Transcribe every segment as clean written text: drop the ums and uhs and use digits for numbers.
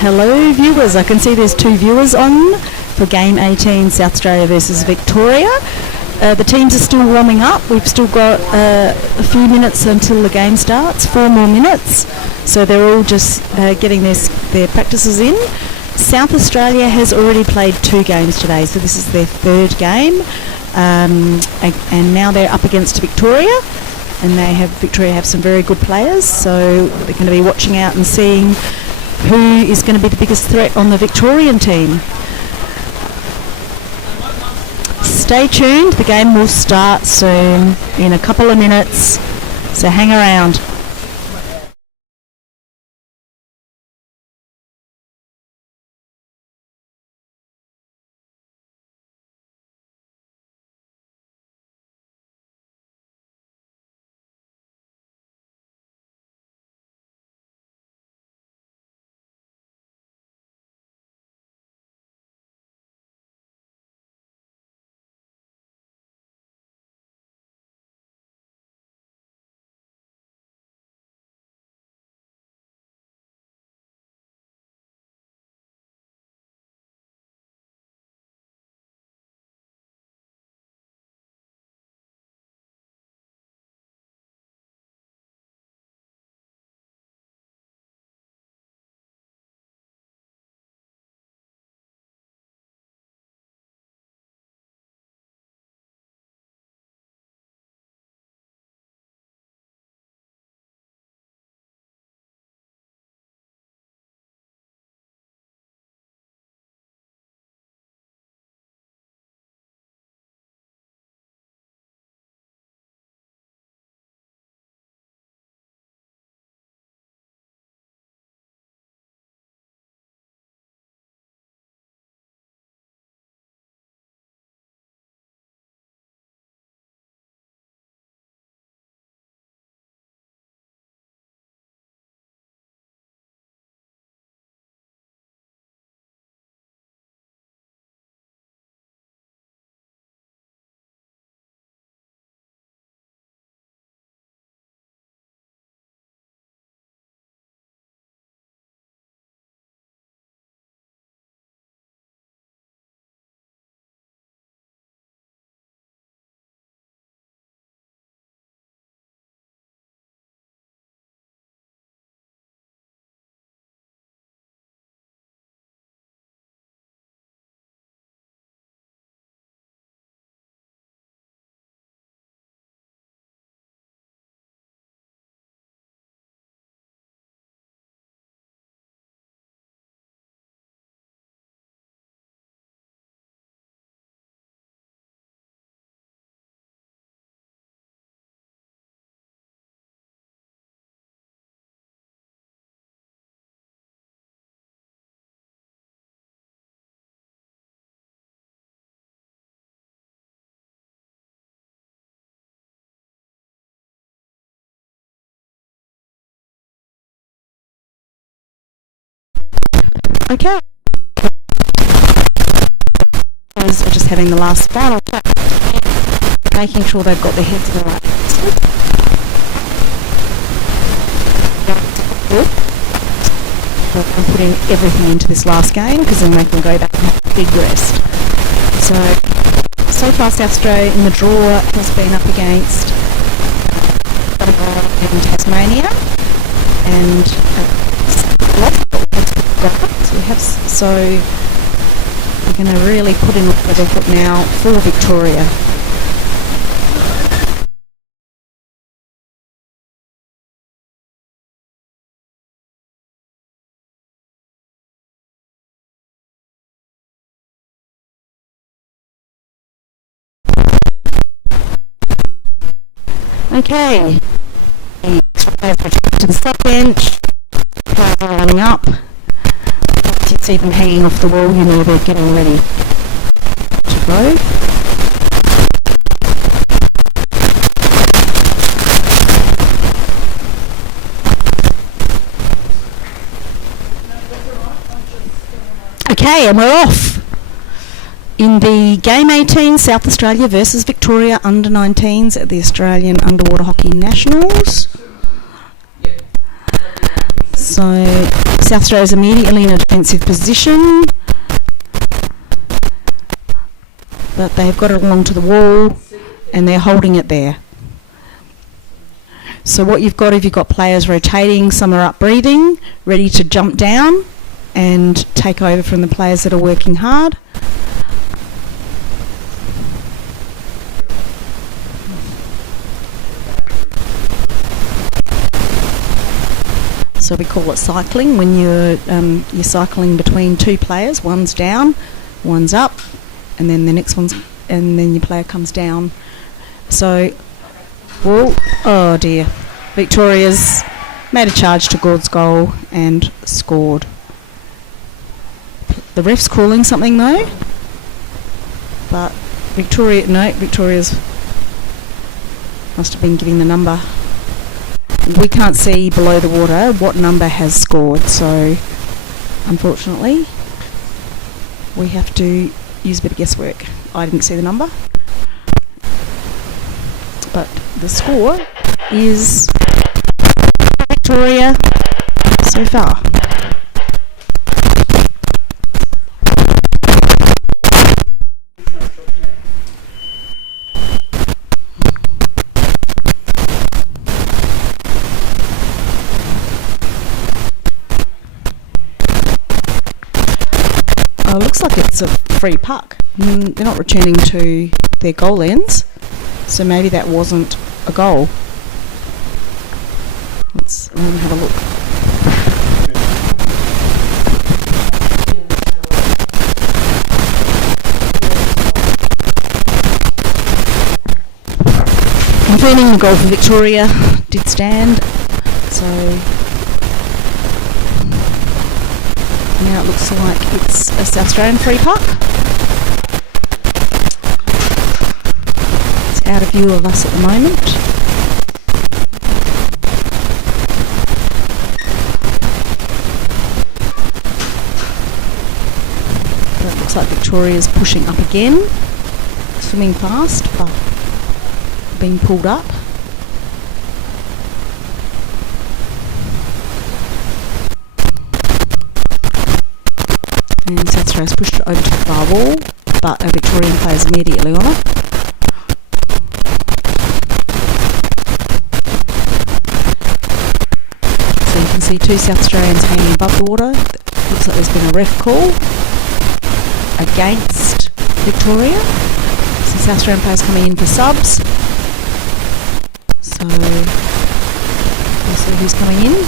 Hello viewers, I can see there's 2 viewers on for Game 18 South Australia versus Victoria. The teams are still warming up. We've still got a few minutes until the game starts, 4 more minutes. So they're all just getting their practices in. South Australia has already played 2 games today, so this is their 3rd game. And now they're up against Victoria, and Victoria have some very good players, so they're going to be watching out and seeing who is going to be the biggest threat on the Victorian team. Stay tuned, the game will start soon in a couple of minutes, so hang around. Okay. We're just having the last final chat, making sure they've got their heads in the right place. I'm putting everything into this last game because then they can go back and have a big rest. So far South Australia in the draw has been up against and Tasmania, and so we're going to really put in the effort now for Victoria. Okay, players to the sub bench, players are lining up. You see them hanging off the wall, you know they're getting ready to go. Okay, and we're off. In the Game 18, South Australia versus Victoria under-19s at the Australian Underwater Hockey Nationals. So South Australia is immediately in a defensive position, but they've got it along to the wall and they're holding it there. So what you've got, if you've got players rotating, some are up breathing, ready to jump down and take over from the players that are working hard. So we call it cycling when you're cycling between two players. One's down, one's up, and then the next one's, and then your player comes down. So, oh dear, Victoria's made a charge to Gord's goal and scored. The ref's calling something though, but Victoria's must have been giving the number. We can't see below the water what number has scored, so unfortunately we have to use a bit of guesswork. I didn't see the number, but the score is Victoria so far. Looks like it's a free puck. They're not returning to their goal ends, so maybe that wasn't a goal. Let's have a look. Confirming the goal for Victoria did stand, so now it looks like it's a South Australian free puck. It's out of view of us at the moment. But it looks like Victoria's pushing up again, swimming fast, but being pulled up. And South Australia's pushed it over to the far wall, but a Victorian player's immediately on it. So you can see two South Australians hanging above the water. Looks like there's been a ref call against Victoria. So South Australian players coming in for subs. So we'll see who's coming in.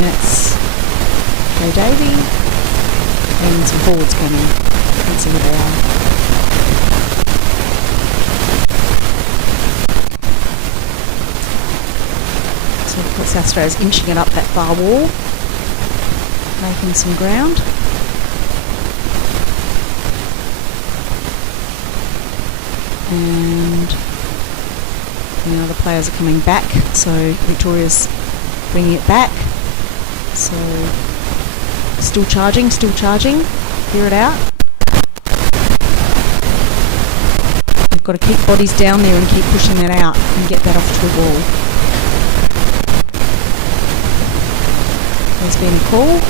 That's Joe Davey and some forwards coming. Let's see who they are. So we've got South Australia's inching it up that far wall, making some ground. And now the players are coming back, so Victoria's bringing it back. So still charging, clear it out. We've got to keep bodies down there and keep pushing that out and get that off to the wall. There's been a call.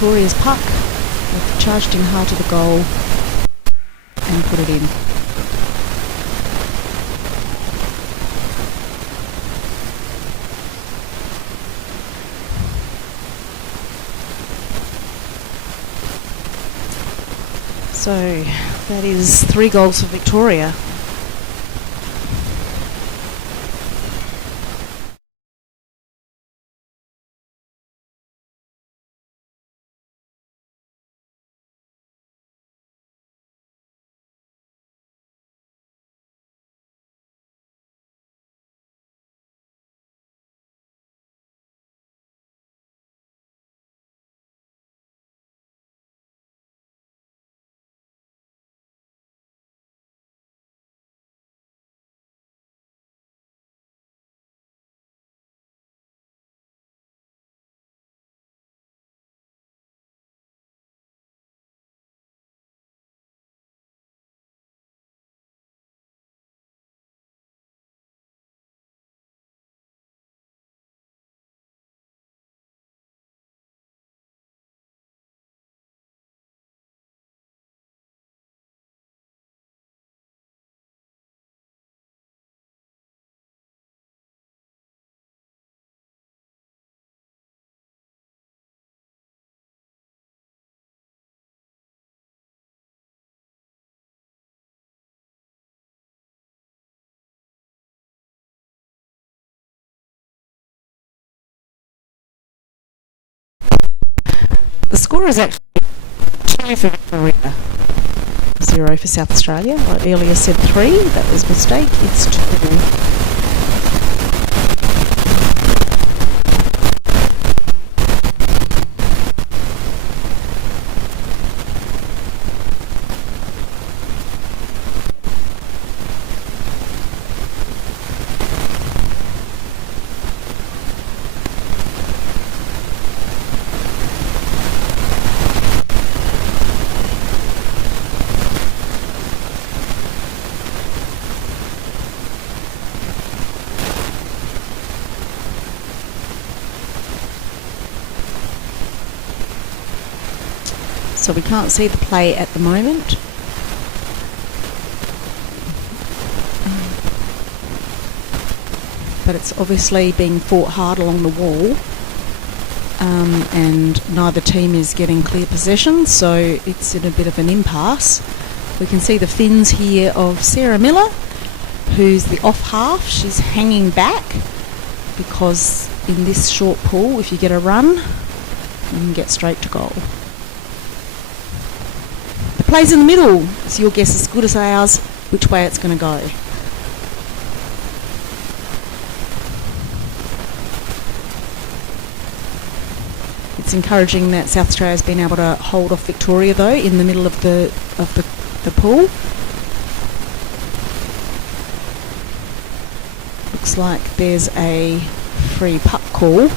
Victoria's puck. They've charged in hard to the goal and put it in. So that is 3 goals for Victoria. score is actually 2 for Victoria, 0 for South Australia. I earlier said 3, that was a mistake, it's 2. So we can't see the play at the moment. But it's obviously being fought hard along the wall, and neither team is getting clear possession, so it's in a bit of an impasse. We can see the fins here of Sarah Miller, who's the off half. She's hanging back because in this short pool, if you get a run, you can get straight to goal. The play's in the middle, so your guess is as good as ours which way it's going to go. It's encouraging that South Australia's been able to hold off Victoria though in the middle of the pool. Looks like there's a free puck call.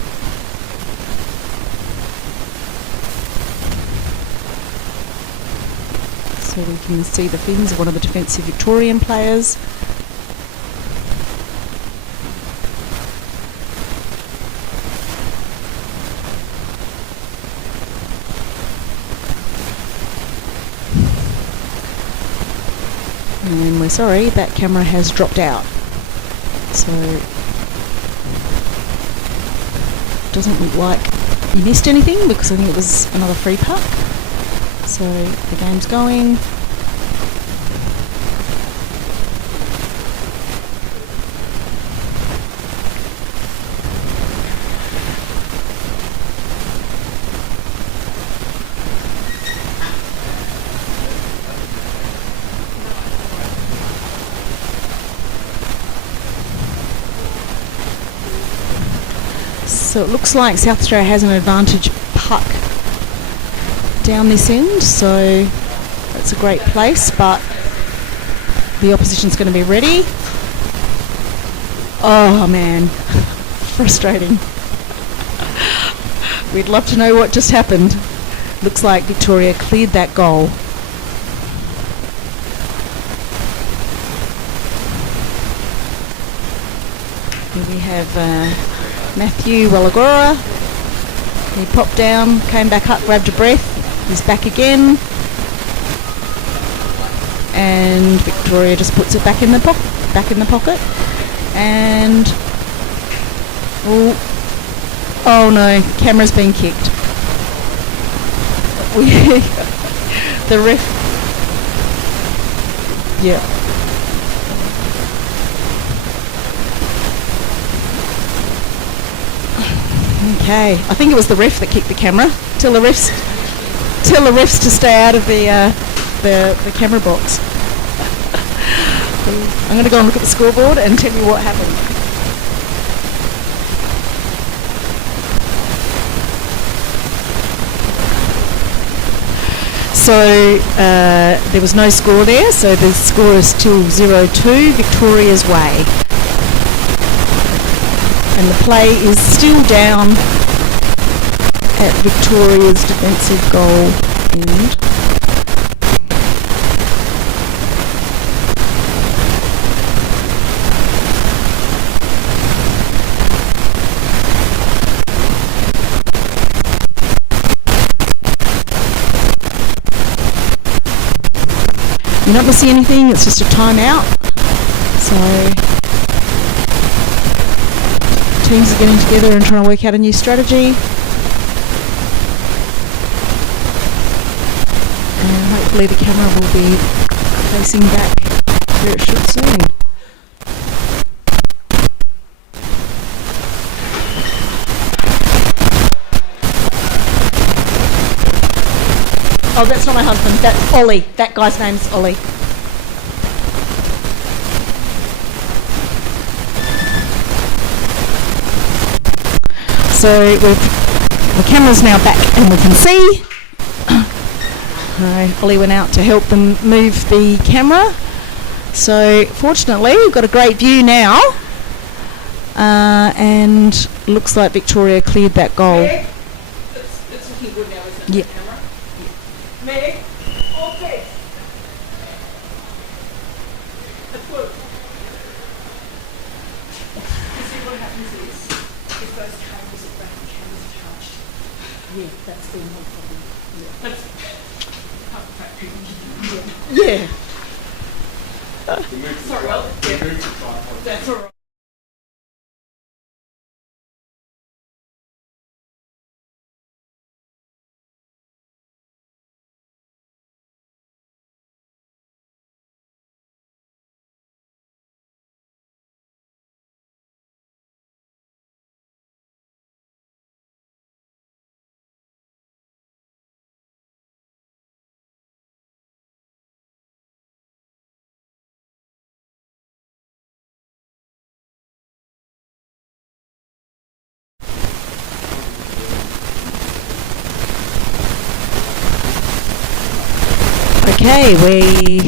So we can see the fins of one of the defensive Victorian players. And we're sorry, that camera has dropped out. So it doesn't look like you missed anything because I think it was another free puck. So the game's going. So it looks like South Australia has an advantage puck down this end, so that's a great place, but the opposition's going to be ready. Oh man, frustrating. We'd love to know what just happened. Looks like Victoria cleared that goal. Here we have Matthew Wallagora. He popped down, came back up, grabbed a breath. He's back again, and Victoria just puts it back in the pocket, and oh no, camera's been kicked. The ref, yeah. Okay, I think it was the ref that kicked the camera. Tell the refs to stay out of the camera box. I'm going to go and look at the scoreboard and tell you what happened. So there was no score there, so the score is still 0-2 Victoria's way. And the play is still down at Victoria's defensive goal end. You're not going to see anything, it's just a timeout. So teams are getting together and trying to work out a new strategy. And hopefully the camera will be facing back where it should soon. Oh, that's not my husband. That's Ollie. That guy's name's Ollie. So the camera's now back and we can see. Ollie went out to help them move the camera. So fortunately we've got a great view now, and looks like Victoria cleared that goal. Meg, it's looking good now, isn't it? Yeah. The camera? Yeah. Meg, okay. That's good. You see what happens is, if those cables are back, the camera's charged. Yeah, that's the whole problem. That's Yeah. sorry, well, that's all right. Okay, we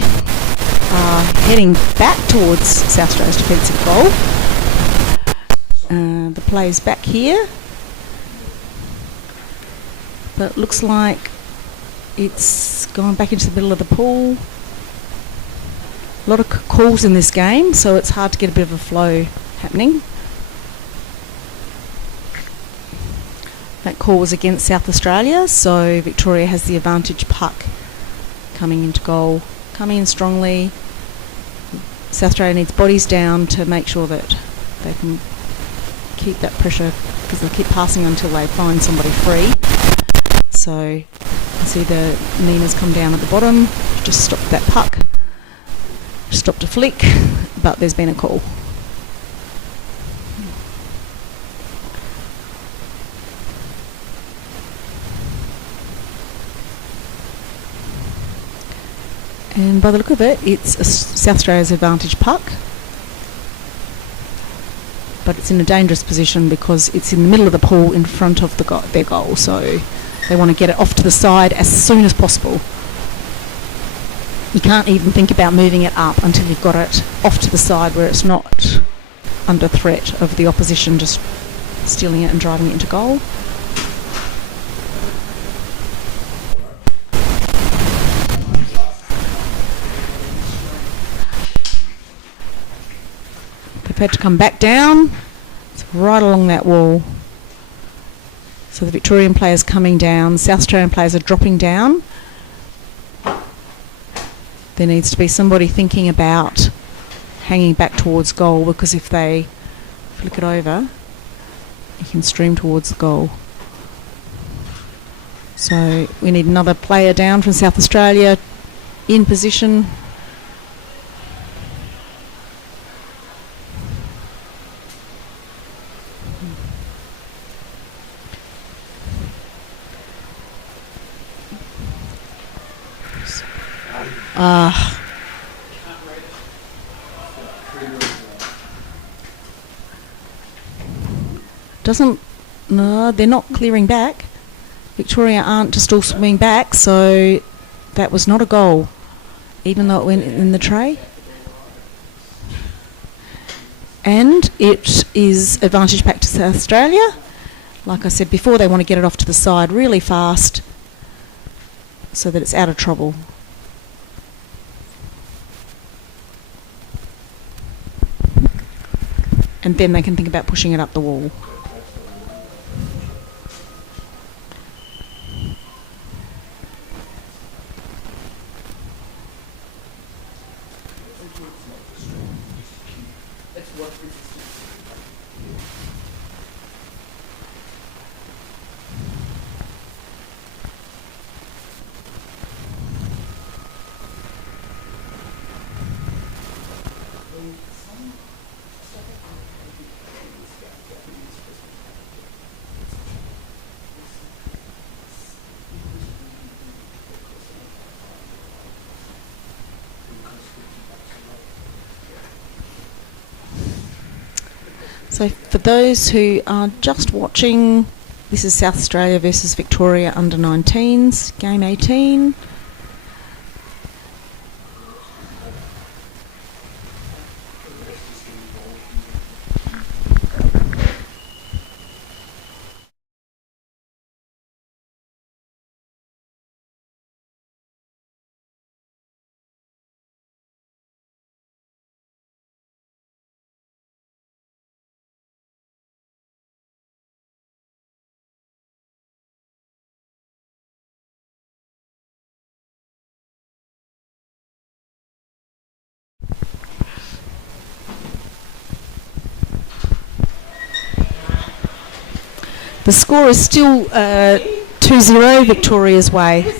are heading back towards South Australia's defensive goal. The play's back here, but it looks like it's gone back into the middle of the pool. A lot of calls in this game, so it's hard to get a bit of a flow happening. That call was against South Australia, so Victoria has the advantage puck coming into goal, coming in strongly. South Australia needs bodies down to make sure that they can keep that pressure, because they'll keep passing until they find somebody free. So you can see the Nina's come down at the bottom, just stopped that puck, stopped a flick, but there's been a call. And by the look of it, it's South Australia's advantage puck. But it's in a dangerous position because it's in the middle of the pool in front of their goal. So they want to get it off to the side as soon as possible. You can't even think about moving it up until you've got it off to the side where it's not under threat of the opposition just stealing it and driving it into goal. They've had to come back down. It's right along that wall. So the Victorian players coming down, South Australian players are dropping down. There needs to be somebody thinking about hanging back towards goal, because if they flick it over, you can stream towards the goal. So we need another player down from South Australia in position. No, they're not clearing back. Victoria aren't just all swimming back, so that was not a goal, even though it went in the tray. And it is advantage back to South Australia. Like I said before, they want to get it off to the side really fast so that it's out of trouble. And then they can think about pushing it up the wall. So for those who are just watching, this is South Australia versus Victoria under 19s, game 18. The score is still 2-0 Victoria's way.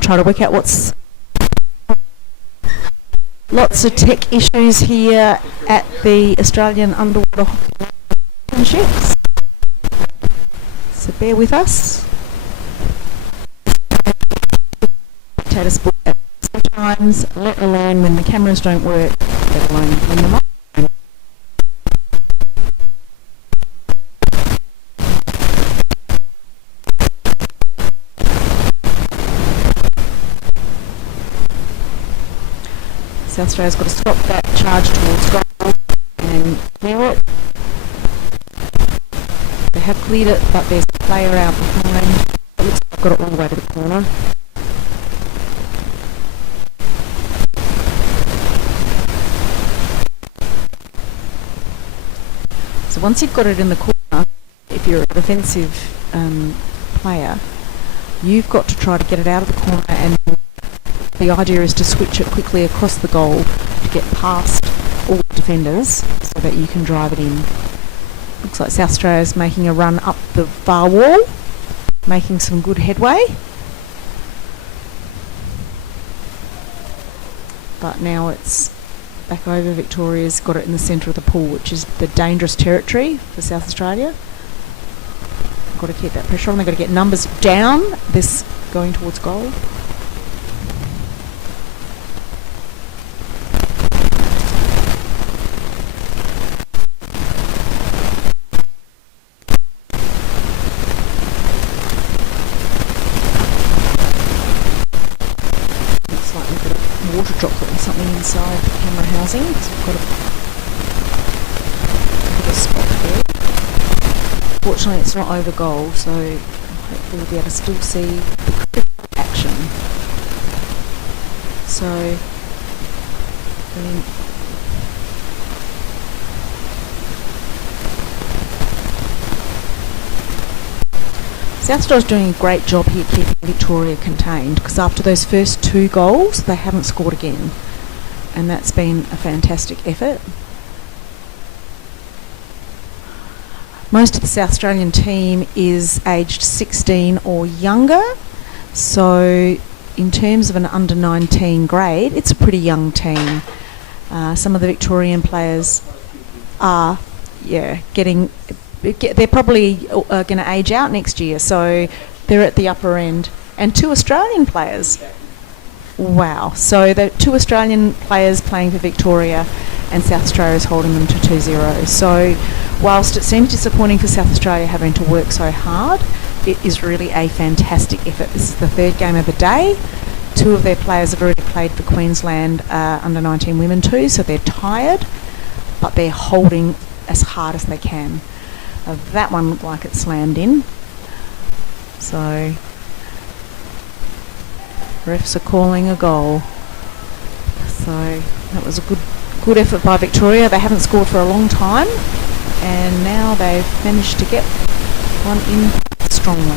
try to work out what's... Lots of tech issues here at the Australian Underwater Hockey Championships. So bear with us. Spectator sport at sometimes, let alone when the cameras don't work, let alone when the mic. South Australia's got to stop that charge towards goal and clear it. They have cleared it, but there's a player out behind. It looks like they've got it all the way to the corner. So once you've got it in the corner, if you're a defensive player, you've got to try to get it out of the corner, and the idea is to switch it quickly across the goal to get past all the defenders so that you can drive it in. Looks like South Australia's making a run up the far wall, making some good headway. But now it's back over. Victoria's got it in the centre of the pool, which is the dangerous territory for South Australia. Got to keep that pressure on. They've got to get numbers down. This going towards goal. Water droplet or something inside the camera housing, because we've got a spot there. Fortunately it's not over goal, so hopefully we'll be able to still see the critical action. So South Australia's doing a great job here keeping Victoria contained, because after those first 2 goals they haven't scored again, and that's been a fantastic effort. Most of the South Australian team is aged 16 or younger, so in terms of an under 19 grade it's a pretty young team. Some of the Victorian players are they're probably going to age out next year, so they're at the upper end. And 2 Australian players. Wow. So the 2 Australian players playing for Victoria, and South Australia is holding them to 2-0. So whilst it seems disappointing for South Australia having to work so hard, it is really a fantastic effort. This is the 3rd game of the day. 2 of their players have already played for Queensland under 19 women too, so they're tired, but they're holding as hard as they can. That one looked like it slammed in. So refs are calling a goal. So that was a good effort by Victoria. They haven't scored for a long time, and now they've managed to get one in strongly.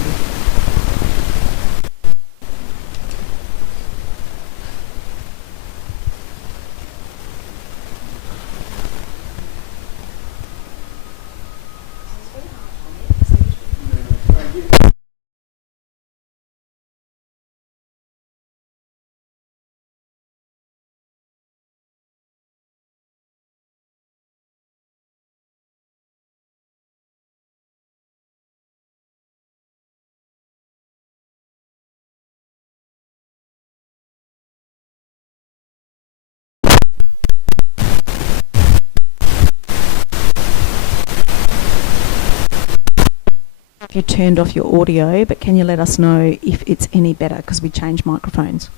You turned off your audio, but can you let us know if it's any better, because we changed microphones?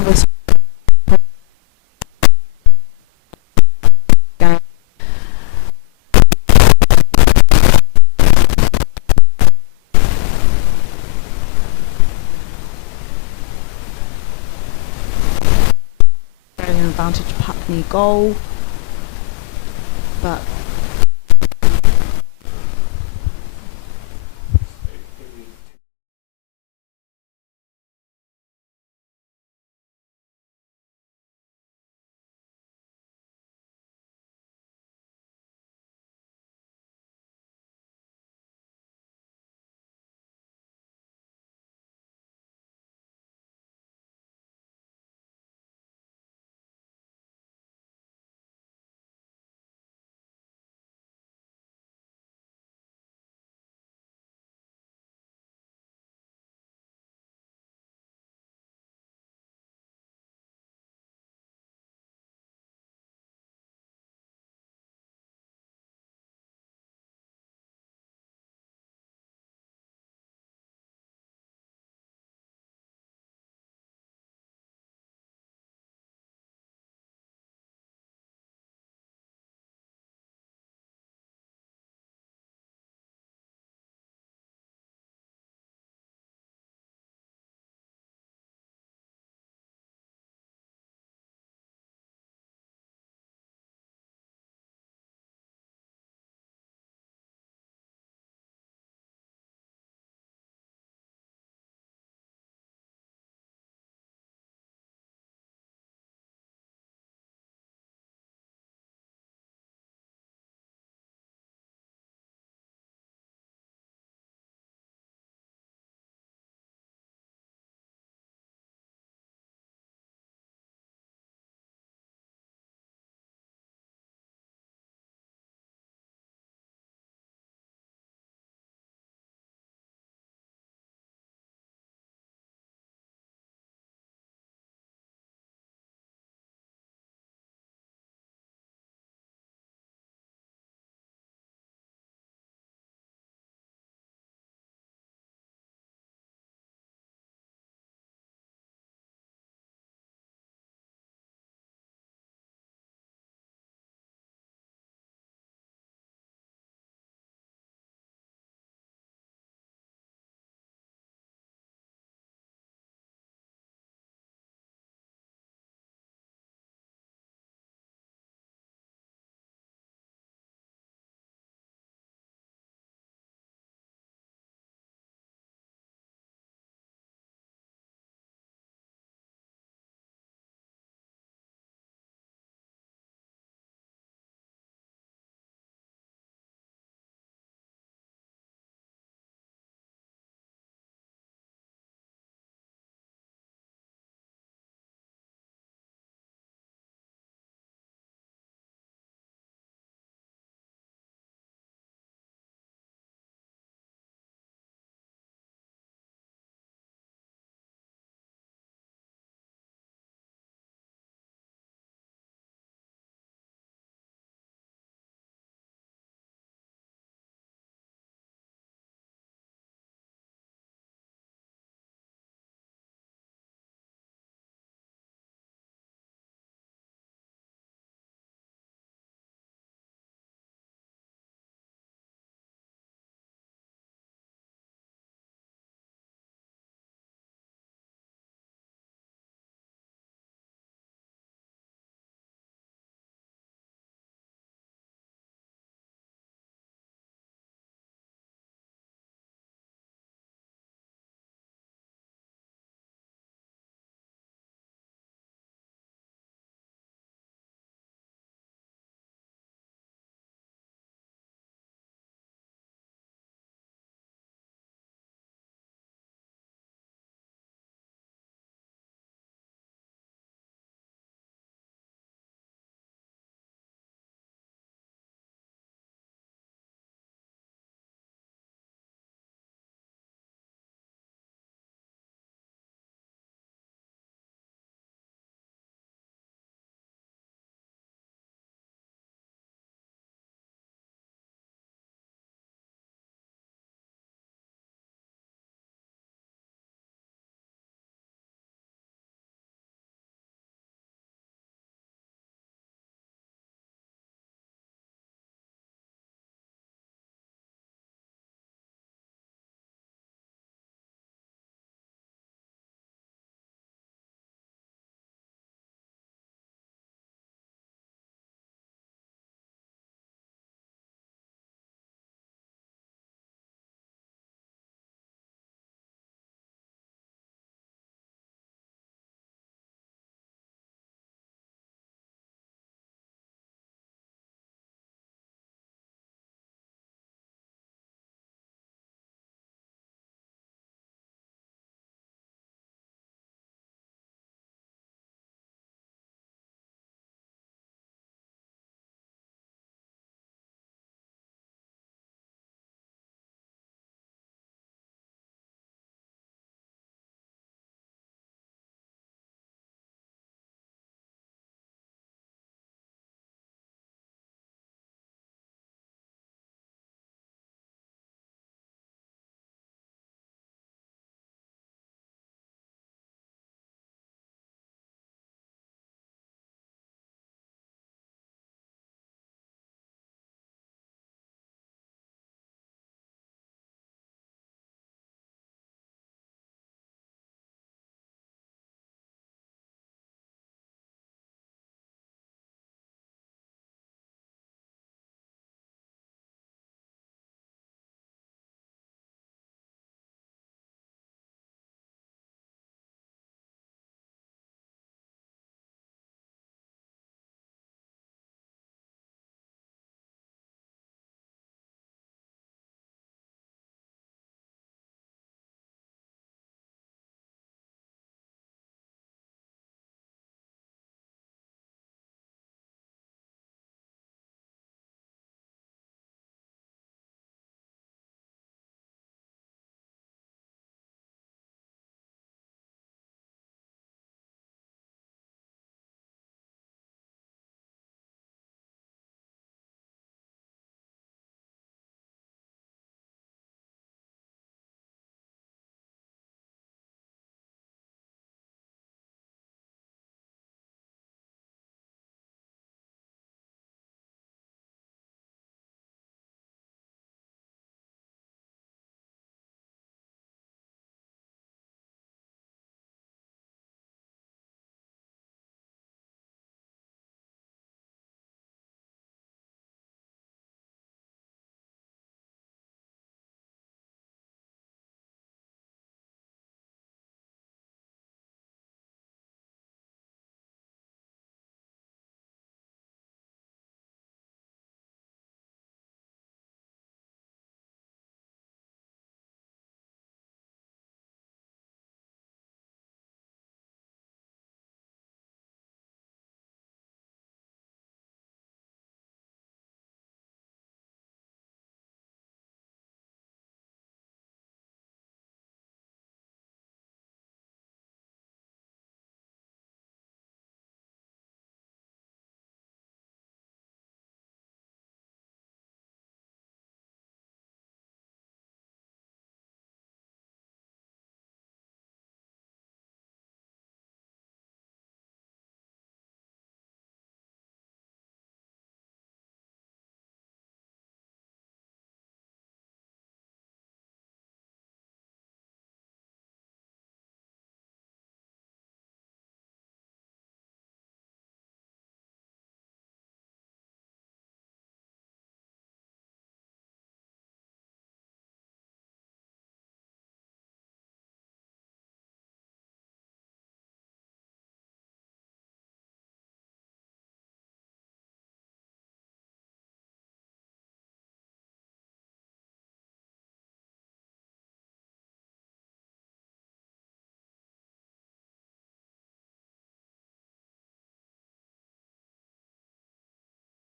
was an advantage puck near goal, but